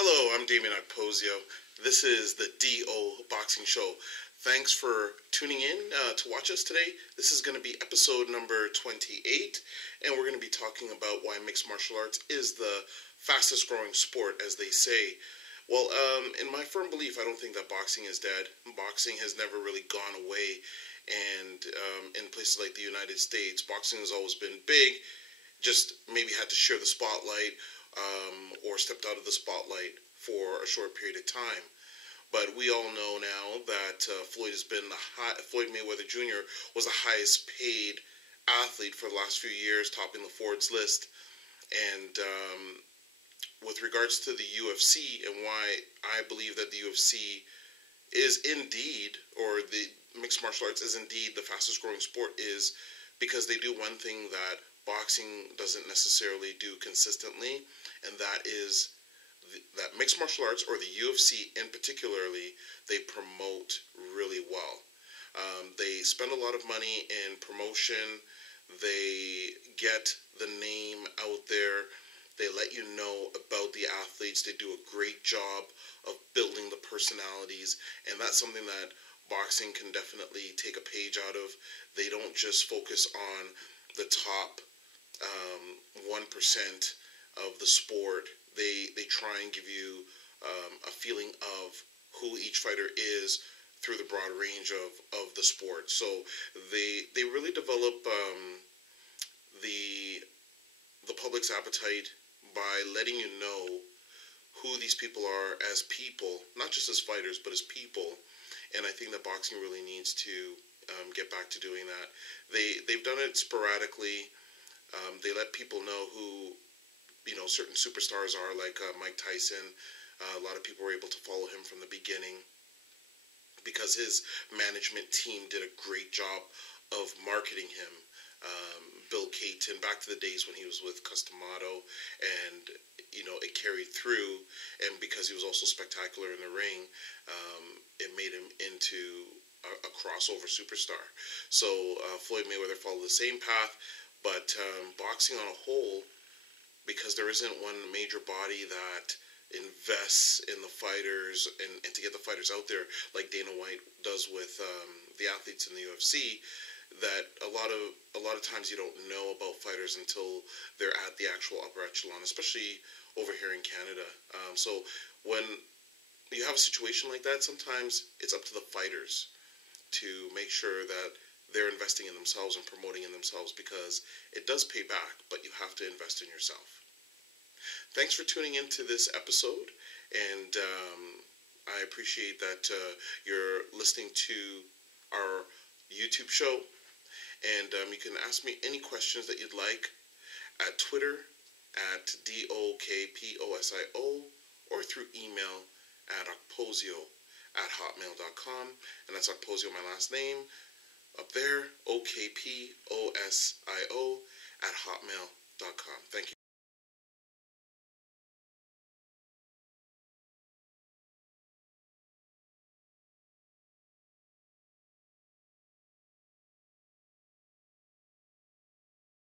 Hello, I'm Dameon Okposio. This is the DO Boxing Show. Thanks for tuning in to watch us today. This is going to be episode number 28, and we're going to be talking about why mixed martial arts is the fastest growing sport, as they say. Well, in my firm belief, I don't think that boxing is dead. Boxing has never really gone away, and in places like the United States, boxing has always been big, just maybe had to share the spotlight or stepped out of the spotlight for a short period of time. But we all know now that Floyd Mayweather Jr. was the highest paid athlete for the last few years, topping the Forbes list. And with regards to the UFC and why I believe that the UFC is indeed, or the mixed martial arts is indeed the fastest growing sport, is because they do one thing that boxing doesn't necessarily do consistently, and that is that mixed martial arts, or the UFC in particularly, they promote really well. They spend a lot of money in promotion. They get the name out there. They let you know about the athletes. They do a great job of building the personalities, and that's something that boxing can definitely take a page out of. They don't just focus on the top 1% of the sport. They try and give you a feeling of who each fighter is through the broad range of the sport. So they really develop the public's appetite by letting you know who these people are as people, not just as fighters, but as people. And I think that boxing really needs to get back to doing that. They've done it sporadically. They let people know who, certain superstars are, like Mike Tyson. A lot of people were able to follow him from the beginning because his management team did a great job of marketing him. Bill Caton, back to the days when he was with Customato, and it carried through. And because he was also spectacular in the ring, it made him into a crossover superstar. So Floyd Mayweather followed the same path. But boxing on a whole, because there isn't one major body that invests in the fighters and to get the fighters out there like Dana White does with the athletes in the UFC, that a lot of times you don't know about fighters until they're at the actual upper echelon, especially over here in Canada. So when you have a situation like that, sometimes it's up to the fighters to make sure that they're investing in themselves and promoting in themselves, because it does pay back, but you have to invest in yourself. Thanks for tuning into this episode, and I appreciate that you're listening to our YouTube show, and you can ask me any questions that you'd like at Twitter at DOKPOSIO, or through email at okposio@hotmail.com, and that's Okposio, my last name, up there, OKPOSIO@hotmail.com. Thank you.